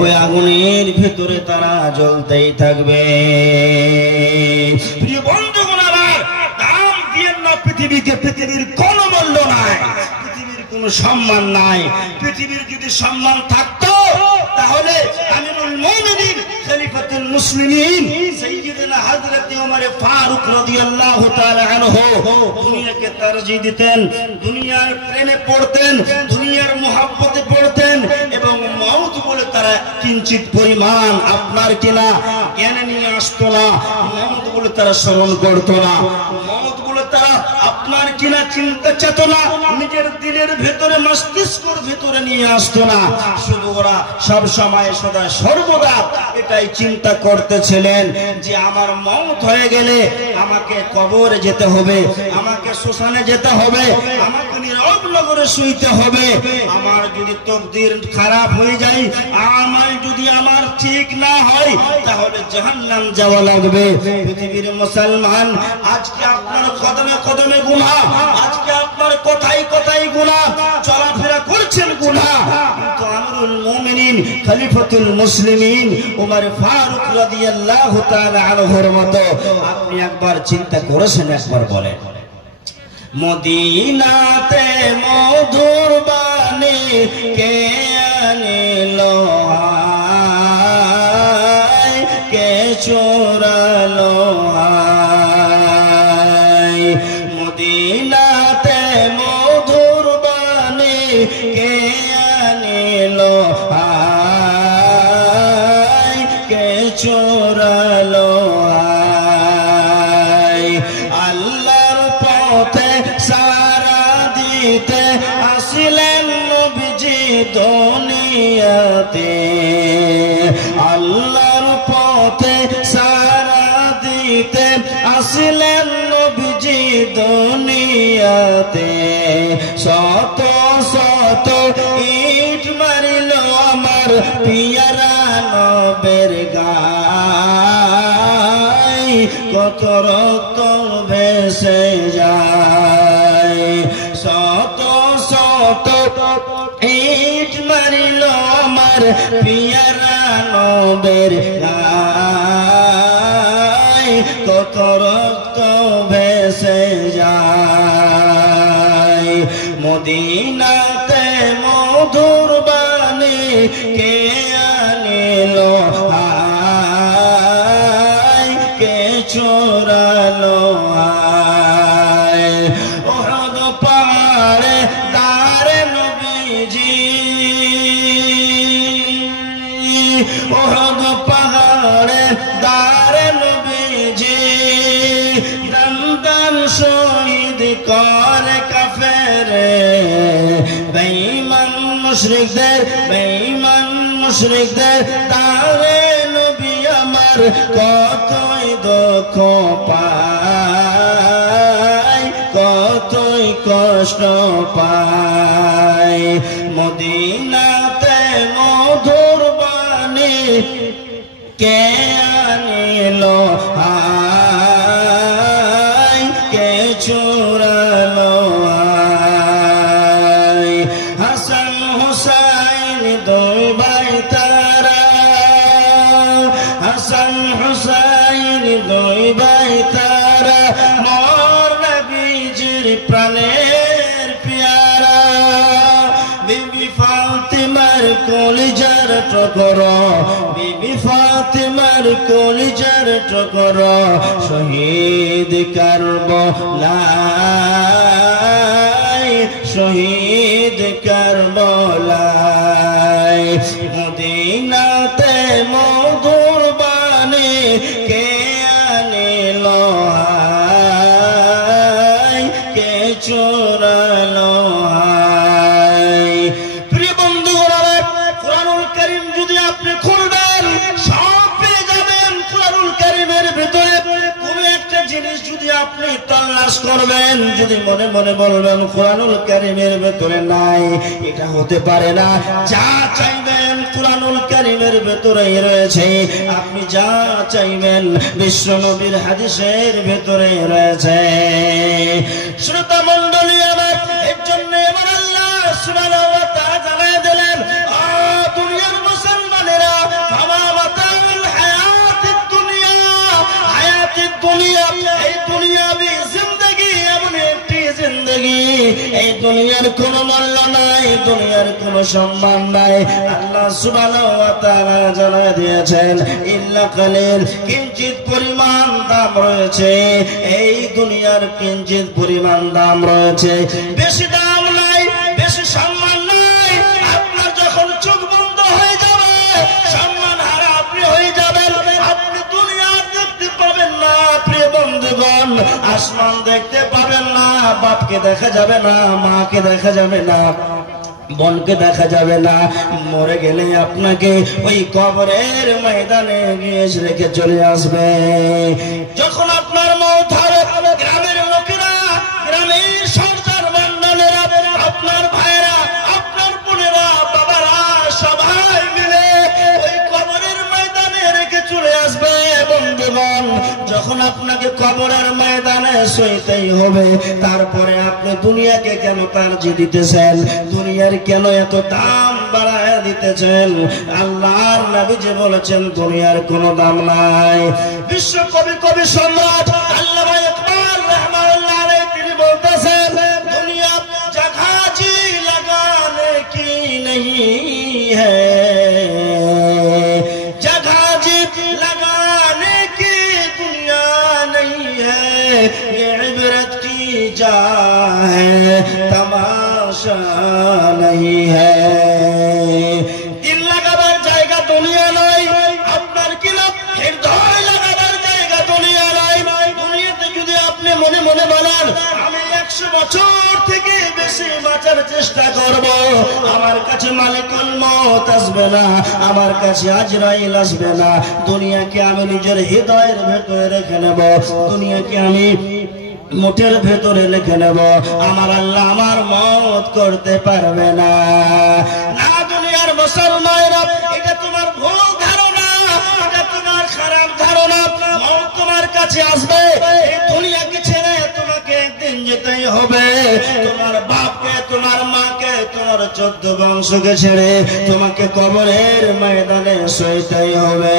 ওই আগুনের ভিতরে তারা জ্বলতেই থাকবে। প্রিয় বন্ধুগণ আমার, দাম দিয়ে না পৃথিবীকে, পৃথিবীর কোনো মূল্য নাই, পৃথিবীর কোনো সম্মান নাই। পৃথিবীর যদি সম্মান থাকতো তাহলে আমিরুল মুমিনিন খলিফাতুল মুসলিমিন সাইয়্যিদুনা হযরত ওমর ফারুক রাদিয়াল্লাহু তাআলা আনহু দুনিয়াকে তারজিহ দিতেন, দুনিয়ার প্রেমে পড়তেন, দুনিয়ার মুহাব্বতে পড়তেন এবং মওত বলে তারা কিঞ্চিত পরিমাণ আপনার কিনা জ্ঞানে নিয়ে আসতো না। মওত বলে তারা স্মরণ করতো না, মওত বলে তারা আপনার কিনা চিন্তা চেতনা নিজের দিলের ভেতরে, মস্তিষ্কের ভেতরে নিয়ে আসতো না। শুধু ওরা সব সময় সদা সর্বদা এটাই চিন্তা করতেছিলেন যে আমার মওত হয়ে গেলে আমাকে কবরে যেতে হবে, আমাকে শ্মশানে যেতে হবে, আমাকে নীরব নগরে শুইতে হবে। আমার যদি তকদির খারাপ হয়ে যায়, আমার যদি আমার ঠিক না হয়, তাহলে জাহান্নাম যাওয়া লাগবে। পৃথিবীর মুসলমান, আজকে আপনার কদমে কদমে গুনাহ, আজকে আপনার কথাই কথাই গুনাহ, চলাফেরা করছেন গুনাহ, কিন্তু আমিরুল মুমিনিন খলিফাতুল মুসলিমিন ওমর ফারুক রাদিয়াল্লাহু তাআলা আনহুর মতো আপনি একবার চিন্তা করেছেন? একবার বলেন, মদিনাতে মধুর বাণী কে আনিলো, কে চোরালো, মদিনাতে মধুর বাণী কে আনিলো, কে চোরালো। আল্লাহর পথে সারা দিতে আসলেন নবীজি দুনিয়াতে, আল্লাহর পথে সারা দিতে আসলেন নবীজি দুনিয়াতে। শত শত ইট মারিল আমার পিয়ারা নবের গায়, কত রক্ত ভেসে যায়। শত শত ইট মারিল আমার পিয়ারা নবের গায়, কত রক্ত ভেসে যায়। মদিনাতে মধুর বাণী কে আনিলো, কে চোরালো। উহুদ পাহাড়ে দাঁড়ে নবীজি, উহুদ পাহাড়ে দাঁড়ে নবীজি, দমদম শহীদ করে কাফেরে। বেঈমান মুশরিকদের, বেঈমান মুশরিকদের দাঁড়ে নবী আমার কতই দুঃখ পায়, কতই কষ্ট পায়। মদিনাতে মধুর বাণী কে আনিলো, কে চোরালো। হাসান হুসাইন দুই ভাই তারা, হাসান হুসাইন দুই ভাই তারা, মোর নবীজির প্রাণের পেয়ারা। বিবি ফাতিমার কলিজার টুকরা, বিবি ফাতিমার কলিজার টুকরা, শহীদ কারবালায়, শহীদ কারবালায়। মদিনাতে মধুর বাণী কে আনিলো, কে চোরালো। প্রিয় বন্ধুরা, কুরআনুল কারীম যদি আপনি খুলবেন সব পেয়ে যাবেন। কুরআনুল কারীমের ভিতরে কোন একটা জিনিস যদি আপনি তালাশ করবেন, যদি মনে মনে বলবেন কুরআনুল কারীমের ভিতরে নাই, এটা হতে পারে না। যা চাইবেন কুরআনুল কারীমের ভিতরেই রয়েছে, আপনি যা চাইবেন বিশ্ব নবীর হাদিসের ভিতরে রয়েছে। শ্রোতা মণ্ডলী আমার, এর জন্য আমার আল্লাহ সুবহানাহু ওয়া তাআলা জানায় দিলেন, দুনিয়ার মুসলমানেরা কোনো মূল্য নাই, দুনিয়ার কোনো সম্মান নাই। আল্লাহ সুবহানাহু ওয়া তাআলা জানায় দিয়েছেন ইল্লা কালিল, কিঞ্চিত পরিমাণ দাম রয়েছে এই দুনিয়ার, কিঞ্চিত পরিমাণ দাম রয়েছে, বেশি দাম নাই, বেশি সম্মান নাই। আপনার যখন চোখ বন্ধ হয়ে যাবে, সম্মান হারা আপনি হয়ে যাবেন, আপনি দুনিয়া দেখতে পাবেন না প্রিয় বন্ধুগণ, আসমান দেখতে পাবেন না, বাপকে দেখা যাবে না, মাকে দেখা যাবে না, বোনকে দেখা যাবে না। মরে গেলে আপনাকে ওই কবরের ময়দানে গিয়ে রেখে চলে আসবে। যখন আপনার মওত হবে, গ্রামের লোকেরা, গ্রামের সর্দার মণ্ডলেরা, আপনার ভাইরা, আপনার বোনেরা, বাবারা সবাই মিলে ওই কবরের ময়দানে রেখে চলে আসবে। বন্ধুগণ, যখন আপনাকে কবরের ময়দানে শুইতেই হবে, তারপরে আপনি দুনিয়াকে কেন তারজি দিতেছেন, দুনিয়ার কেন এত দাম বাড়ায় দিতেছেন? আল্লাহর নবী যে বলেছেন দুনিয়ার কোনো দাম নাই। বিশ্ব কবি সম্রাট আল্লামা ইকবাল রাহমাতুল্লাহ আলাইহি তিনি বলতেছেন, দুনিয়া জগহ জি লাগানে কি नहीं है, जगह जी लगाने की दुनिया नहीं है, ये इबरत की जा है, तमाशा नहीं है। दिल लगाবার জায়গা দুনিয়া নয়, আপনার কি না হৃদয় লাগাবার জায়গা দুনিয়া নয়। দুনিয়াতে যদি আপনি মনে মনে বলেন আমি 100 বছর থেকে বেশি বাঁচার চেষ্টা করব, আমার কাছে মালিকুল মউত আসবে না, আমার কাছে আজরাইল আসবে না, দুনিয়াকে আমি নিজের হৃদয়ের ভেতরে রেখে নেব, দুনিয়াকে আমি মুঠের ভেতরে লিখে নেব, আমার আল্লাহ আমার মওত করতে পারবে না। না দুনিয়ার মুসলমানেরা, এটা তোমার ভুল ধারণা, এটা তোমার খারাপ ধারণা। মওত তোমার কাছে আসবে, এই দুনিয়াকে ছেড়ে তোমাকে একদিন যেতেই হবে। তোমার বাপকে, তোমার মাকে, তোমার 14 বংশকে ছেড়ে তোমাকে কবরের ময়দানে শুইতেই হবে।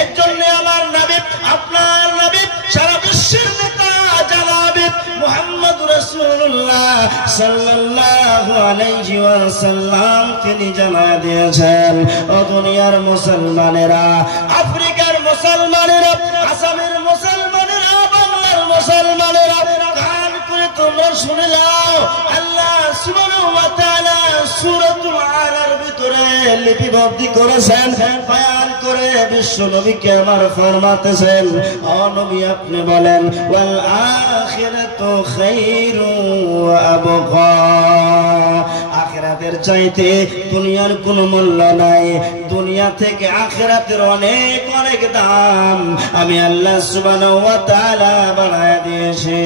এর জন্য আমার নবী, আপনার নবী, সারা বিশ্বের নেতা জনাবে মুহাম্মদ রাসূলুল্লাহ সাল্লাল্লাহু আলাইহি ওয়াসাল্লাম তিনি জানায় দিয়েছেন, ও দুনিয়ার মুসলমানেরা, আফ্রিকার মুসলমানেরা, আসামের মুসলমানেরা, বাংলার মুসলমানেরা, কান করে তোমরা শুনে নাও, আল্লাহ সুবহানাহু ওয়া তাআলা সূরাতুল আলার ভিতরে লিপিবদ্ধ করেছেন, বয়ান করে বিশ্ব নবীকে আমার ফরমাতেছেন, ও নবী আপনি বলেন ওয়াল আখিরাতু খায়রু ওয়া আবকা, আখিরাতের চাইতে দুনিয়ার কোনো মূল্য নাই, দুনিয়া থেকে আখিরাতের অনেক অনেক দাম আমি আল্লাহ সুবহানাহু ওয়া তাআলা বাড়ায় দিয়েছি।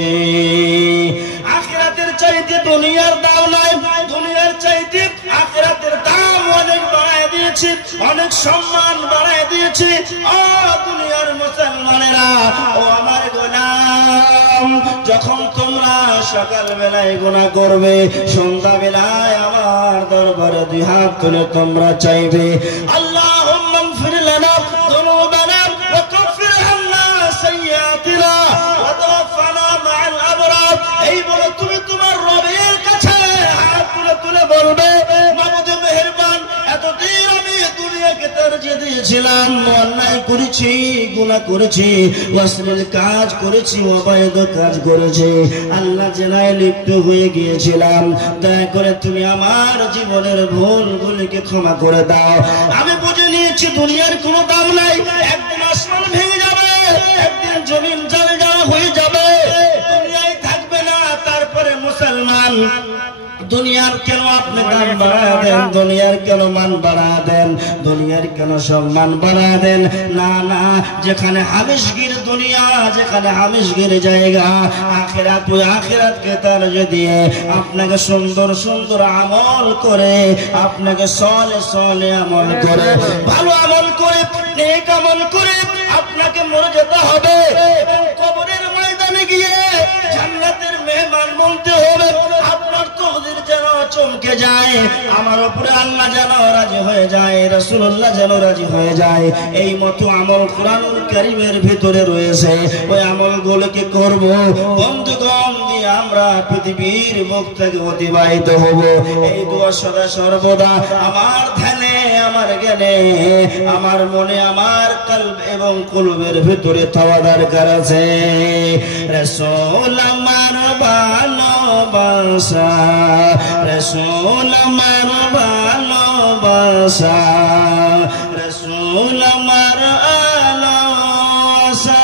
আখিরাতের চাইতে দুনিয়ার দাম নাই, দুনিয়ার চাইতে আখিরাতের দাম অনেক বাড়ায় দিয়েছি, অনেক সম্মান বাড়ায় দিয়েছি। ও দুনিয়ার মুসলমানেরা, ও আমার গোলাম, যখন তোমরা সকাল বেলায় গুনাহ করবে, সন্ধ্যা বেলায় আমার দরবারে 2 হাত তুলে তোমরা চাইবে, আল্লাহুম্মা ইগফির লানা যুনুবানা ওয়া কাফির আন্না সাইয়্যাতিনা ওয়া তাওফানা মা'আল আবরার। এই বলে তুমি তোমার রবের কাছে হাত তুলে তুলে বলবে, মাবুদ মেহেরবান, এতদিন আমি দুনিয়াকে তারজিহ দিয়েছিলাম, অন্যায় করেছি, গুনাহ করেছি, অশ্লীল কাজ করেছি, অবৈধ কাজ করেছি, আল্লাহ জেনায় লিপ্ত হয়ে গিয়েছিলাম, দয়া করে তুমি আমার জীবনের ভুলগুলিকে ক্ষমা করে দাও। আমি বুঝে নিয়েছি দুনিয়ার কোনো দাম নাই, একদিন আসমান ভেঙে যাবে, একদিন জমিন জায়গা হয়ে যাবে, দুনিয়ায় থাকবে না। তারপরে মুসলমান, দুনিয়ার কেন আপনি দাম বাড়া দেন, দুনিয়ার কেন মান বাড়া দেন, দুনিয়ার কেন সম্মান বাড়া দেন? না না, যেখানে হামিশগির দুনিয়া, যেখানে হামিশগির জায়গা, আখিরাত, ওই আখিরাতকে তারজিহ দিয়ে আপনাকে সুন্দর সুন্দর আমল করে, আপনাকে সলে সলে আমল করে, ভালো আমল করে, নেক আমল করে আপনাকে মরে যেতে হবে এবং কবরের ময়দানে গিয়ে জান্নাতের মেহমান কালিমা বলতে হবে, আপনার তকদির যেন চমকে যায়, আমার উপরে আল্লাহ যেন রাজি হয়ে যায়, রাসূলুল্লাহ যেন রাজি হয়ে যায়। এই মতো আমল কুরআনুল কারীমের ভিতরে রয়েছে। ওই আমলগুলোকে করব বন্ধুগণ, দিয়ে আমরা পৃথিবীর মুখ থেকে অতিবাহিত হব। এই দোয়া সদা সর্বদা আমার ধ্যানে, আমার জ্ঞানে, আমার মনে, আমার কলব এবং কলবের ভিতরে থাকা দরকার আছে। রাসূল আমার ভালোবাসা, রাসূল আমার ভালোবাসা, রাসূল আমার আলোসা,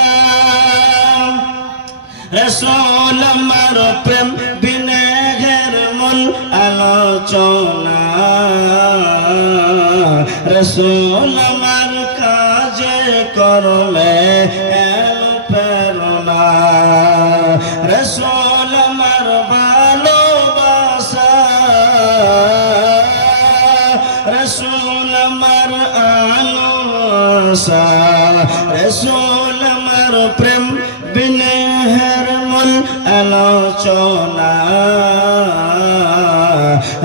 রাসূল আমার প্রেম বিনে ঘের মূল আলোচনা, রাসূল আমার কাজে কর্মে প্রেরণা, রাসূল আমার ভালোবাসা, রাসূল আমার আলোসা, রাসূল আমার প্রেম বিনে ঘের মূল আলোচনা,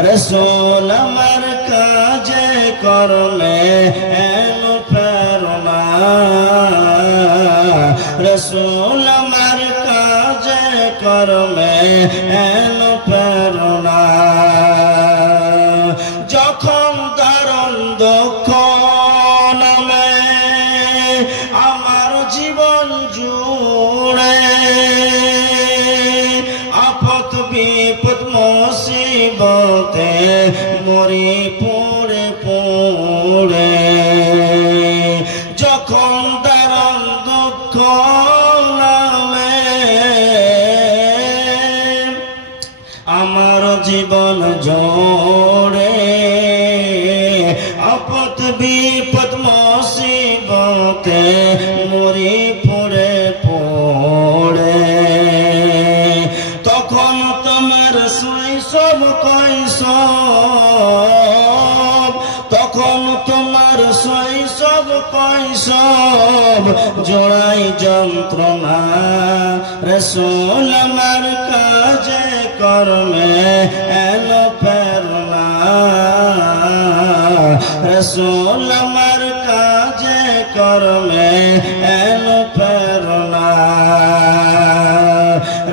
রাসূল আমার কাজে কর্মে প্রেরণা, রাসূল আমার কাজে কর্মে প্রেরণা। যখন দারুণ দুঃখ নামে আমার জীবন জুড়ে, আপদ বিপদ মুসিবতে মরি পড়ে পড়ে, যখন দারুণ দুঃখ নামে আমার জীবন জোড়ে, আপদ বিপদ মুসিবতে মরি পড়ে পড়ে, তখন তোমার শৈশব কৈশোর, তখন তোমার শৈশব কৈশোর জোড়াই যন্ত্রণা, রাসূল আমার কাজে কর্মে এলো প্রেরণা, রাসূল আমার কাজে কর্মে এলো প্রেরণা,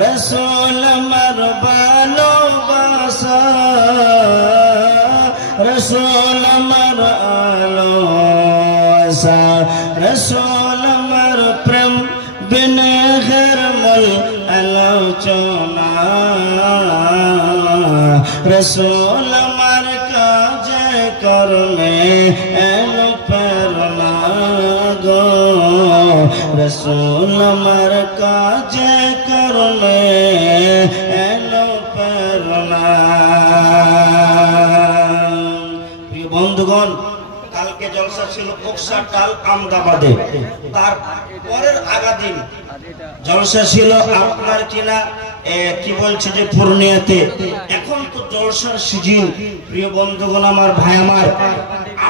রাসূল আমার ভালোবাসা, রাসূল আমার আলোসা, রাসূল আমার প্রেম বিনে ঘের মূল আলোচনা, রাসূল আমার কাজে কর্মে এলো প্রেরণা গো, রাসূল আমার কাজে কর্মে এলো প্রেরণা। প্রিয় বন্ধুগণ, কালকে জলসা ছিল বক্সাটাল আমদাবাদে, তার পরের আগা দিন জলসা ছিল আপনার কিনা কি বলছে যে পূর্ণিয়াতে। এখন তো জলসার সিজন। প্রিয় বন্ধুগণ, আমার ভাই আমার,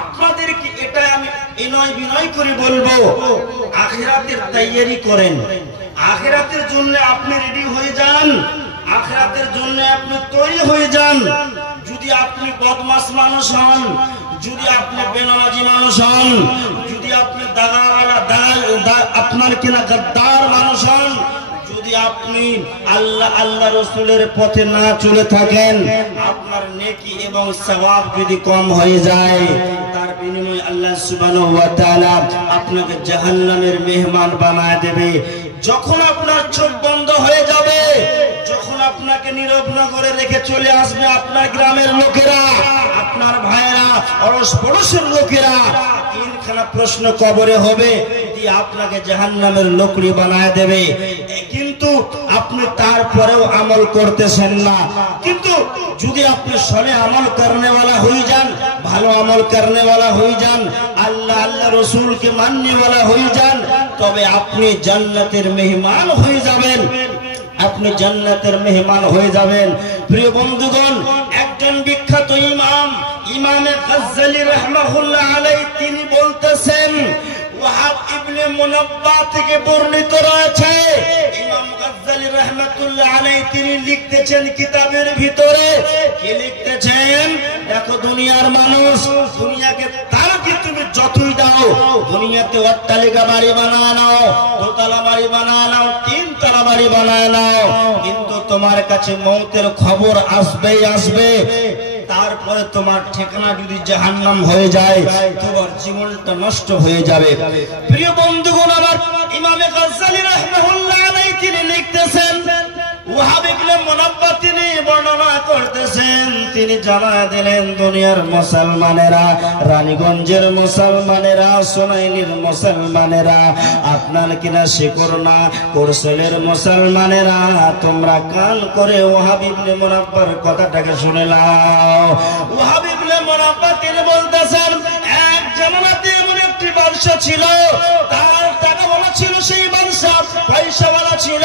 আপনাদেরকে এটা আমি বিনয় বিনয় করে বলবো, আখিরাতের তৈয়ারি করেন, আখিরাতের জন্য আপনি রেডি হয়ে যান, আখিরাতের জন্য আপনি তৈরি হয়ে যান। যদি আপনি বদমাশ মানুষ হন, যদি আপনি বেনামাজি মানুষ হন, যদি আপনি আপনার কিনা গদ্দার মানুষ হন, যদি আপনি আল্লাহ রসুলের পথে না চলে থাকেন, আপনার নেকি এবং সওয়াব যদি কম হয়ে যায়, তার বিনিময়ে আল্লাহ সুবহানাহু ওয়া তাআলা আপনাকে জাহান্নামের মেহমান বানায় দেবে। যখন আপনার চোখ বন্ধ হয়ে যাবে, যখন আপনাকে নীরব নগরে রেখে চলে আসবে আপনার গ্রামের লোকেরা, আপনার ভাইয়েরা, অরস পড়োশের লোকেরা, তিনখানা প্রশ্ন কবরে হবে, দিয়ে আপনাকে জাহান্নামের লোকড়ি বানায় দেবে। কিন্তু আপনি তারপরেও আমল করতেছেন না। কিন্তু যদি আপনি সলে আমল করনেওয়ালা হয়ে যান, ভালো আমল করনেওয়ালা হয়ে যান, আল্লাহ রসুলকে মাননেওয়ালা হয়ে যান, তবে আপনি জান্নাতের মেহমান হয়ে যাবেন, আপনি জান্নাতের মেহমান হয়ে যাবেন। প্রিয় বন্ধুগণ, একজন বিখ্যাত ইমামে গজ্জালি রাহমাতুল্লাহ আলাইহি তিনি বলতেছেন, ওয়াহাব ইবনে মুনাব্বা থেকে বর্ণিত রয়েছে, ইমাম গজ্জালি গাজ্জালী রাহমাতুল্লাহ আলাইহি তিনি লিখতেছেন কিতাবের ভিতরে, কি লিখতেছেন? দেখো দুনিয়ার মানুষ, দুনিয়াকে তারকে তুমি যতই দাও, দুনিয়াতে অট্টালিকা বাড়ি বানায় নাও, দোতলা বাড়ি বানায় নাও, তিনতলা বাড়ি বানায় নাও, কিন্তু তোমার কাছে মৌতের খবর আসবেই আসবে। তারপরে তোমার ঠিকানা যদি জাহান্নাম হয়ে যায়, তোমার জীবনটা নষ্ট হয়ে যাবে। প্রিয় বন্ধুগণ আমার, ইমামে গাজ্জালী রাহমাতুল্লাহ আলাইহি তিনি লিখতেছেন, ওয়াহাব ইবনে মুনাব্বাহ তিনি বর্ণনা করতেছেন, তিনি জানায় দিলেন দুনিয়ার মুসলমানেরা, রানীগঞ্জের মুসলমানেরা, সোনাইলির মুসলমানেরা, আপনার কিনা শিকরনা কোরসলের মুসলমানেরা, তোমরা কান করে ওয়াহাব ইবনে মুনাব্বাহর কথাটাকে শুনে নাও। ওয়াহাব ইবনে মুনাব্বাহ তিনি বলতেছেন, এক জামানাতে এমন একটি বাদশা ছিল, তার টাকা বলা ছিল, সেই বাদশা পয়সাওয়ালা ছিল,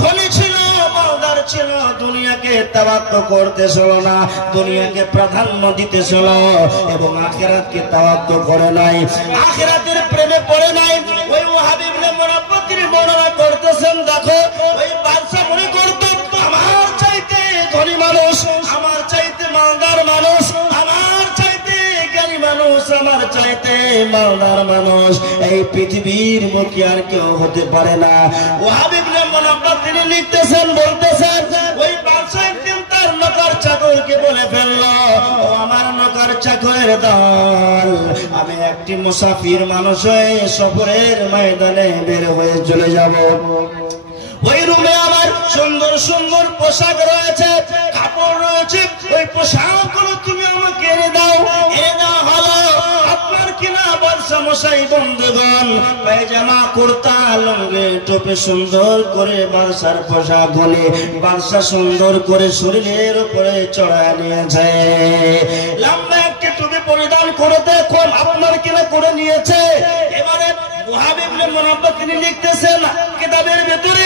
ধনী ছিল, মালদার ছিল, দুনিয়াকে তাওয়াক্কুল করতেছিল না, দুনিয়াকে প্রাধান্য দিতেছিল এবং আখিরাতকে তাওয়াক্কুল করে নাই, আখিরাতের প্রেমে পড়ে নাই। ওই ওয়াহাব ইবনে মুনাব্বাহ তিনি বর্ণনা করতেছেন, দেখো ওই বাদশা মনে করত আমার চাইতে ধনী মানুষ, আমার চাইতে মালদার মানুষ, আমার চাইতে জ্ঞানী মানুষ, আমার চাইতে মালদার মানুষ এই পৃথিবীর মুখে আর কেউ হতে পারে না। ওয়াহাব ইবনে মুনাব্বাহ তিনি লিখতেছেন, বলতেছেন, ওই বাদশা একদিন তার নৌকার চাকরকে বলে ফেললো, ও আমার নৌকার চাকরের দল, আমি একটি মুসাফির মানুষ হয়ে সফরের ময়দানে বের হয়ে চলে যাব। ওই রুমে আমার সুন্দর সুন্দর পোশাক রয়েছে, কাপড় রয়েছে, ওই পোশাকগুলো তুমি আমাকে এনে দাও। এনে দেওয়া হলো। আপনার কিনা বাদশা মশাই বন্ধুগণ পায়জামা কুর্তা লুঙ্গি টুপি সুন্দর করে বাদশার পোশাক হলে বাদশা সুন্দর করে শরীরের উপরে চড়ায় নিয়েছে, লম্বা একটি টুপি পরিধান করতে কম আপনার কিনা করে নিয়েছে। এবারে ওয়াহাব ইবনে মুনাব্বাহ তিনি লিখতেছেন কিতাবের ভিতরে,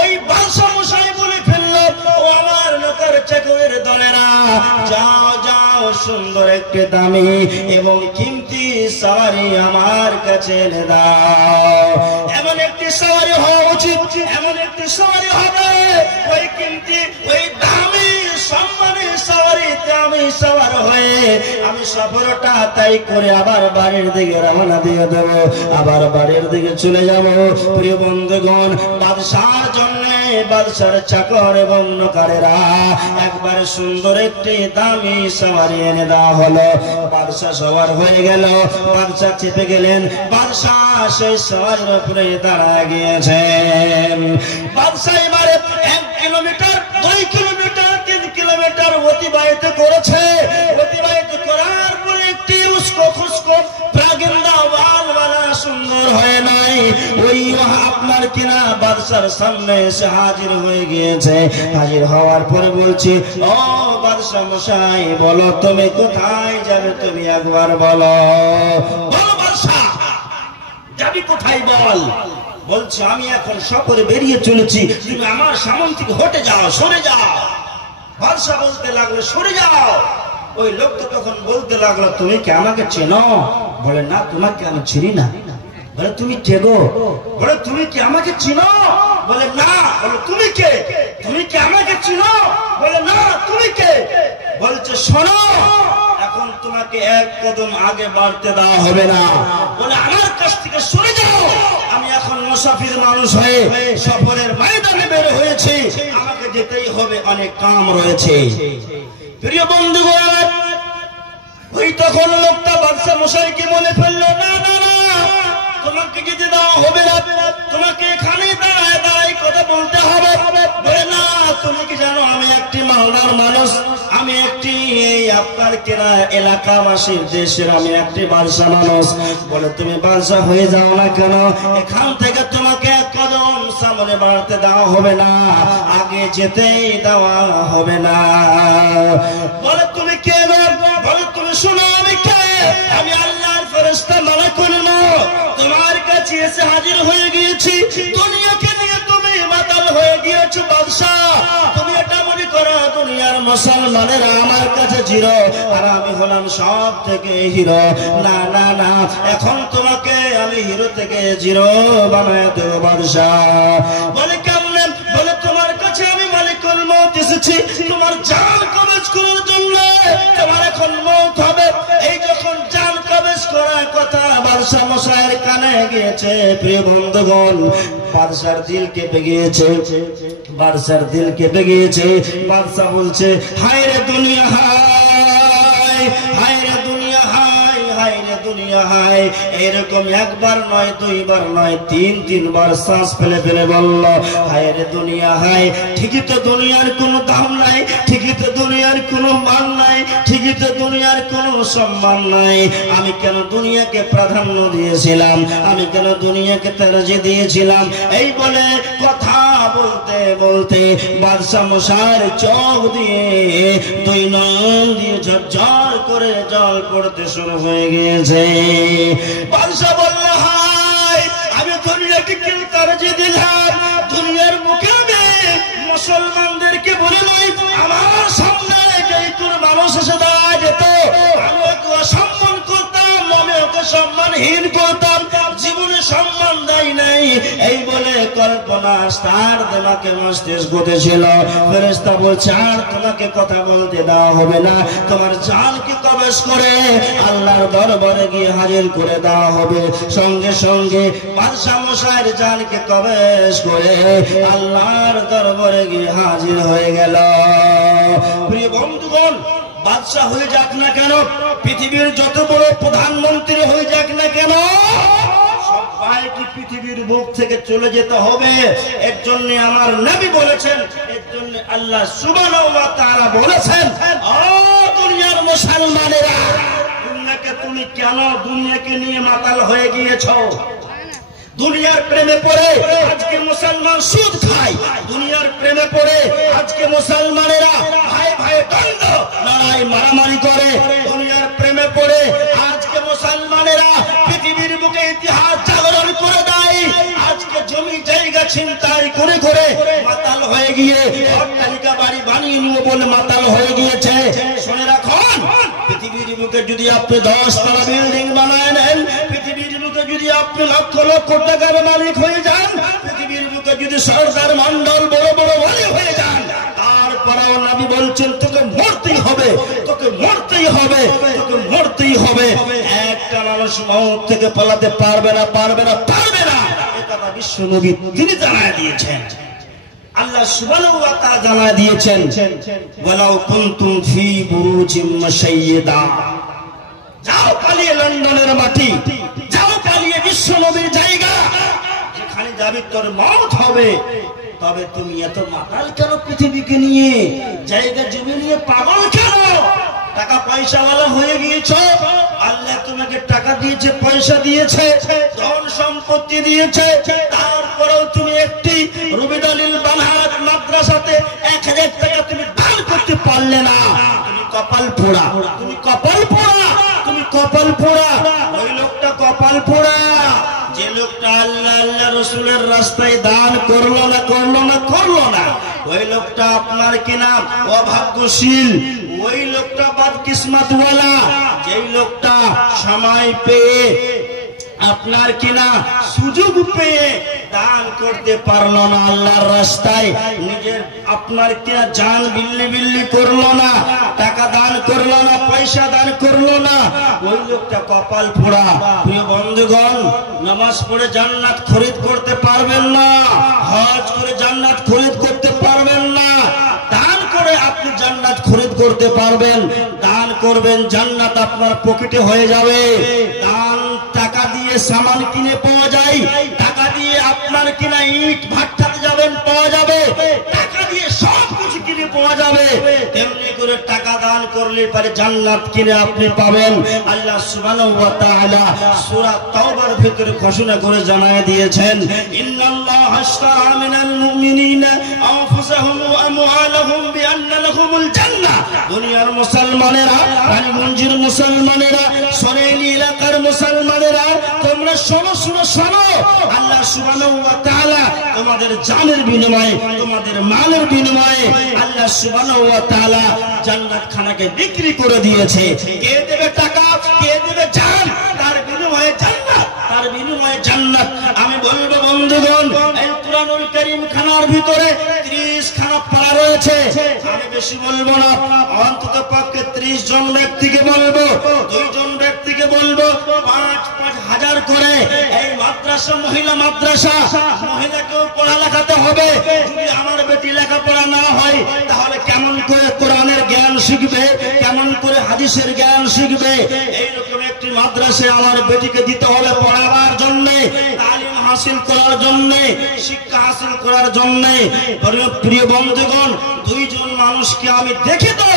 ওই বাদশা মশাই বলে ফেলল, ও আমার নৌকার চাকরের দলেরা, যাও যাও সুন্দর একটি দামি এবং কিমতি সওয়ারি আমার কাছে এনে দাও। এমন একটি সওয়ারি হওয়া উচিত, এমন একটি সওয়ারি হবে ওই কিমতি, ওই দামি সম্মানী সওয়ারিতে আমি সওয়ার হয়ে আমি সফরটা তাই করে আবার বাড়ির দিকে রওনা দিয়ে দেব, আবার বাড়ির দিকে চলে যাব। প্রিয় বন্ধুগণ, বাদশার জন্য বাদশার চাকর এবং নৌকারেরা একবার সুন্দর একটি দামি সওয়ারি এনে দেওয়া হলো। বাদশা সওয়ার হয়ে গেল, বাদশা চেপে গেলেন, বাদশা সেই সওয়ারির উপরে দাঁড়ায় গিয়েছেন। বাদশা এবারে 1 কিলোমিটার 2 কিলোমিটার 3 কিলোমিটার অতিবাহিত করেছে। অতিবাহিত করার পরে একটি উস্কো খুস্কো প্রাগিন্দা ওয়ালওয়ালা সুন্দর হয় নাই, ওই আপনার কিনা বাদশার সামনে এসে হাজির হয়ে গিয়েছে। হাজির হওয়ার পরে বলছি, ও বাদশা মশাই বলো তুমি কোথায় যাবে, তুমি একবার বলো। বলো বাদশা, যাবি কোথায় বল। বলছে আমি এখন সফরে বেরিয়ে চলেছি, তুমি আমার সামনে থেকে হটে যাও, সরে যাও। বাদশা বলতে লাগলো সরে যাও। ওই লোকটা তখন বলতে লাগলো, তুমি কি আমাকে চেনো? বলে না, তোমাকে আমি চিনি না। বলে তুমি কে গো? বলে তুমি কি আমাকে চিনো? বলে না। বলে তুমি কে? তুমি কি আমাকে চিনো? বলে না। তুমি কে? বলছে শোনো, এখন তোমাকে এক কদম আগে বাড়তে দেওয়া হবে না। বলে আমার কাছ থেকে সরে যাও, আমি এখন মুসাফির মানুষ হয়ে সফরের ময়দানে বের হয়েছি, আমাকে যেতেই হবে, অনেক কাম রয়েছে। প্রিয় বন্ধুগণ, ওই তখন লোকটা বাদশা মশাইকে বলে ফেললো, না না না, তোমাকে যেতে দেওয়া হবে না, তোমাকে এখানে দাঁড়ায় দাঁড়ায় কথা বলতে হবে। বলে না, তুমি কি জানো আমি একটি মালদার মানুষ, আমি একটি এই আপনার কেনা এলাকাবাসীর দেশের আমি একটি বাদশা মানুষ। বলে তুমি বাদশা হয়ে যাও না কেন, এখান থেকে তোমাকে এক কদম সামনে বাড়তে দেওয়া হবে না, আগে যেতেই দেওয়া হবে না। বলে তুমি কে? বলে তুমি শোনো আমি কে, আমি আল্লাহর ফেরেশতা মালাকুল মউত, তোমার কাছে এসে হাজির হয়ে গিয়েছি। দুনিয়াকে নিয়ে তুমি মাতাল হয়ে গিয়েছো বাদশা, তুমি এটা মনে করো দুনিয়ার মুসলমানেরা আমার কাছে জিরো আর আমি হলাম সব থেকে হিরো। না না না, এখন তোমাকে আমি হিরো থেকে জিরো বানায় দেবো বাদশা। বলে কেমনে? বলে তোমার এসেছি তোমার জান কবজ করার জন্য, তোমার এখন মওত হবে। এই যখন জান কবজ করার কথা বাদশা মশাইয়ের কানে গিয়েছে, প্রিয় বন্ধুগণ, বাদশার দিল কেঁপে গিয়েছে, বাদশার দিল কেঁপে গিয়েছে। বাদশা বলছে, হায় রে দুনিয়া হায়, হায় রে দুনিয়া হায়, হায় রে দুনিয়া হায়। এরকম একবার নয়, দুইবার নয়, তিনবার শ্বাস ফেলে ফেলে বলল, হায় রে দুনিয়া হায়। ঠিকই তো দুনিয়ার কোনো দাম নাই, ঠিকই তো দুনিয়ার কোনো মান নাই, ঠিকই তো দুনিয়ার কোনো সম্মান নাই। আমি কেন দুনিয়াকে প্রাধান্য দিয়েছিলাম, আমি কেন দুনিয়াকে তেরজে দিয়েছিলাম। এই বলে কথা বলতে বলতে বাদশা মশাইয়ের চোখ দিয়ে দুই নয়ন দিয়ে ঝরঝর করে জল পড়তে শুরু হয়ে গিয়েছে। বাদশা বলল, হায় আমি দুনিয়াকে কেন তেরজে দিলাম, দুনিয়ার মুখে আমি মুসলমানদেরকে বলে নাই আমার সামনে যেই তোর মানুষ এসে দাঁড়ায় যেত, আমি ওকে অসম্মান করতাম, আমি ওকে সম্মানহীন করতাম, জীবনে সম্মান দেয় নাই। এই বলে কল্পনা তার দেমাকে মস্তিষ্ক ছিল। ফেরেশতা বলছে, আর তোমাকে কথা বলতে দেওয়া হবে না, তোমার জানকে কবজ করে আল্লাহর দরবারে গিয়ে হাজির করে দেওয়া হবে। সঙ্গে সঙ্গে বাদশা মশাইয়ের জানকে কবজ করে আল্লাহর দরবারে গিয়ে হাজির হয়ে গেল। প্রিয় বন্ধুগণ, বাদশা হয়ে যাক না কেন, পৃথিবীর যত বড় প্রধানমন্ত্রী হয়ে যাক না কেন, সবাইকে পৃথিবীর বুক থেকে চলে যেতে হবে। এর জন্য আমার নবী বলেছেন, এর জন্য আল্লাহ সুবহানাহু ওয়া তাআলা বলেছেন, ও দুনিয়ার মুসলমানেরা, দুনিয়াকে তুমি কেন দুনিয়াকে নিয়ে মাতাল হয়ে গিয়েছো? দুনিয়ার প্রেমে পড়ে আজকে মুসলমান সুদ খায়, দুনিয়ার প্রেমে পড়ে আজকে মুসলমানেরা ভাই ভাই দ্বন্দ্ব লড়াই মারামারি করে, দুনিয়ার প্রেমে পড়ে আজকে মুসলমানেরা পৃথিবীর বুকে ইতিহাস জাগরণ করে দেয়। আজকে জমি জায়গা ছিনতাই করে করে মাতাল হয়ে গিয়ে অট্টালিকা বাড়ি বানিয়ে নিয়ে বলে মাতাল হয়ে গিয়েছে। শুনে রাখুন, পৃথিবীর বুকে যদি আপনি 10 তলা বিল্ডিং বানায় নেন, পৃথিবীর বুকে যদি আপনি লক্ষ লক্ষ টাকার মালিক হয়ে যান, পৃথিবীর বুকে যদি সরকার মন্ডল বড় বড় ওয়ালি হয়ে যান, তারপরেও নবী বলছেন তোকে মরতেই হবে, তোকে মরতেই হবে, তোকে মরতেই হবে। একটা মানুষ মওত থেকে পালাতে পারবে না, পারবে না, পারবে না। এই কথা বিশ্ব নবী তিনি জানায় দিয়েছেন, আল্লাহ সুবহানাহু ওয়া তাআলা জানায় দিয়েছেন, ওয়ালাউ কুনতুম ফি বুরুজিম মুশাইয়্যিদা, যাও পালিয়ে লন্ডনের মাটি, যাও পালিয়ে বিশ্ব নবীর জায়গা, যেখানে যাবি তোর মওত হবে। তবে তুমি এত মাতাল কেন পৃথিবীকে নিয়ে, জায়গা জমি নিয়ে পাগল কেন? টাকা পয়সাওয়ালা হয়ে গিয়েছো, আল্লাহ তোমাকে টাকা দিয়েছে, পয়সা দিয়েছে, ধন সম্পত্তি দিয়েছে, তারপরেও তুমি একটি রবিদালিল বানহাট মাদ্রাসাতে 1000 টাকা তুমি দান করতে পারলে না। তুমি কপাল পোড়া, তুমি কপাল পোড়া, তুমি কপাল পোড়া। ওই লোকটা কপাল পোড়া যে লোকটা আল্লাহ আল্লাহ রসুলের রাস্তায় দান করলো না, করলো না, করলো না, ওই লোকটা আপনার কিনা অভাগ্যশীল, ওই লোকটা বদকিসমতওয়ালা। যেই লোকটা সময় পেয়ে আপনার কিনা সুযোগ পেয়ে দান করতে পারলো না আল্লাহর রাস্তায়, নিজের আপনার কিনা জান বিল্লি বিল্লি করলো না, টাকা দান করলো না, পয়সা দান করলো না, ওই লোকটা কপাল পোড়া। প্রিয় বন্ধুগণ, নামাজ পড়ে জান্নাত খরিদ করতে পারবেন না, হজ করে জান্নাত খরিদ করতে পারবেন না, দান করে আপনি জান্নাত খরিদ করতে পারবেন। দান করবেন, জান্নাত আপনার পকেটে হয়ে যাবে। দান টাকা দিয়ে সামান কিনে পাওয়া যায়, টাকা দিয়ে আপনার কিনা ইট ভাটাতে যাবেন পাওয়া যাবে, টাকা দিয়ে সব কিছু কিনে পাওয়া যাবে। তেমনি করে টাকা দান করলে পারে জান্নাত কিনে আপনি পাবেন। আল্লাহ সুবহানাহু ওয়া তাআলা সূরা তাওবার ভিতরে ঘোষণা করে জানায় দিয়েছেন, ইন্নাল্লাহা আশতারা মিনাল মুমিনিনা আনফুসাহুম ওয়া আমওয়ালাহুম বিআন্না লাহুমুল জান্নাহ। দুনিয়ার মুসলমানেরা, রানীগঞ্জের মুসলমানেরা, সরেইলি এলাকার মুসলমানেরা, তোমরা শোনো শোনো শোনো, আল্লাহ সুবহানাহু ওয়া তাআলা তোমাদের জানের বিনিময়ে, তোমাদের মালের বিনিময়ে আল্লাহ সুবহানাহু ওয়া তাআলা জান্নাত খানাকে বিক্রি করে দিয়েছে। কে দেবে টাকা, কে দেবে জান, তার বিনিময়ে জান্নাত, তার বিনিময়ে জান্নাত। আমি বলবো বন্ধুগণ, এই কুরআনুল কারীম খানার ভিতরে 30 খানা পাড়া রয়েছে, আমি বেশি বলবো না, অন্তত পক্ষে 30 জন ব্যক্তিকে বলবো, 2 জন ব্যক্তিকে বলবো, 5-5 হাজার করে এই মাদ্রাসা, মহিলা মাদ্রাসা, মহিলাকেও পড়ালেখাতে হবে। যদি আমার বেটি লেখাপড়া না হয় তাহলে কেমন করে কোরআনের জ্ঞান শিখবে, কেমন করে হাদিসের জ্ঞান শিখবে? এইরকম একটি মাদ্রাসায় আমার বেটিকে দিতে হবে পড়াবার জন্য, তালিম হাসিল করার জন্য, শিক্ষা হাসিল করার জন্য। প্রিয় বন্ধুগণ, 2 জন মানুষকে আমি দেখি তো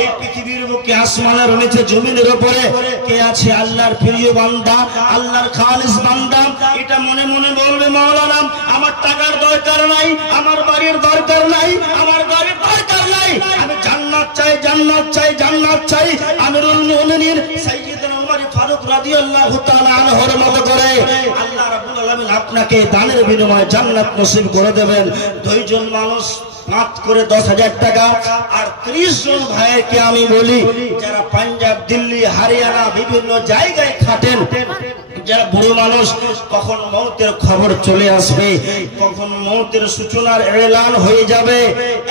এই পৃথিবীর বুকে, আসমানের নিচে, জমিনের উপরে কে আছে আল্লাহর প্রিয় বান্দা, আল্লাহর খালিস বান্দা। এটা মনে মনে বলবে, মাওলানা আমার টাকার দরকার নাই, আমার বাড়ির দরকার নাই, আমার গাড়ির দরকার নাই, আমি জান্নাত চাই, জান্নাত চাই, জান্নাত চাই। আমিরুল মুমিনিন সাইয়্যিদুনা উমর ফারুক রাদিয়াল্লাহু তাআলা আনহুর মতো করে আল্লাহ রাব্বুল আলামিন আপনাকে দানের বিনিময়ে জান্নাত নসিব করে দেবেন। 2 জন মানুষ মাত করে 10,000 টাকা। আর 30 জন ভাইকে আমি বলি, যারা পাঞ্জাব, দিল্লি, হরিয়ানা বিভিন্ন জায়গায় খাটেন, যারা বুড়ো মানুষ, কখন মৌতের খবর চলে আসবে, কখন মৌতের সূচনার এলান হয়ে যাবে,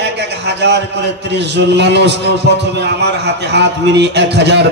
1-1 হাজার করে 30 জন মানুষ প্রথমে আমার হাতে হাত মিলিয়ে 1000